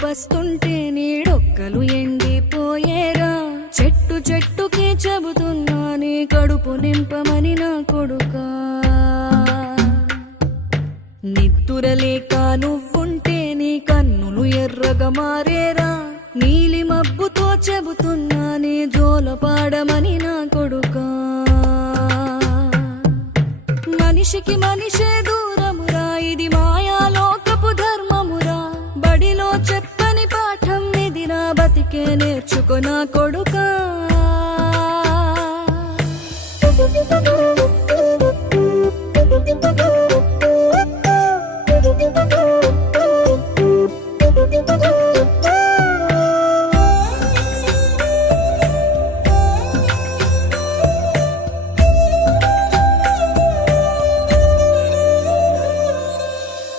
పస్తుంటే నీడొక్కలు ఎండిపోయేరా చెట్టు చెట్టుకి చెబుతున్నా నీ కడుపు నింపమని నా కొడుకా నిద్దురలేక నువ్వుంటే నీ కన్నులు ఎర్రగా మారేరా నీలి మబ్బుతో చెబుతున్నా నీ జోలపాడమని నా కొడుకా మనిషికి మనిషే దూరమురా ఇది మాయాలోకపు ధర్మమురా బడిలో చెప్పని పాఠం ఇది నా బతికే నేర్చుకో నా కొడుకా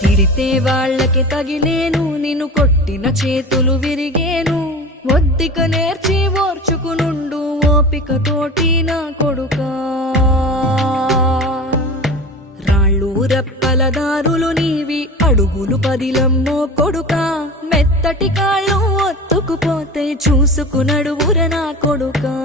తిడితే వాళ్ళకి తగిలేను నిన్ను కొట్టిన చేతులు విరిగేను ఒద్దిక నేర్చి ఓర్చుకునుండు ఓపికతోటి నా కొడుకా రాళ్ళు రెప్పల దారులు నీవి అడుగులు పదిలమ్మో కొడుకా మెత్తటి కాళ్ళు ఒత్తుకుపోతే చూసుకునడువుర నా కొడుకా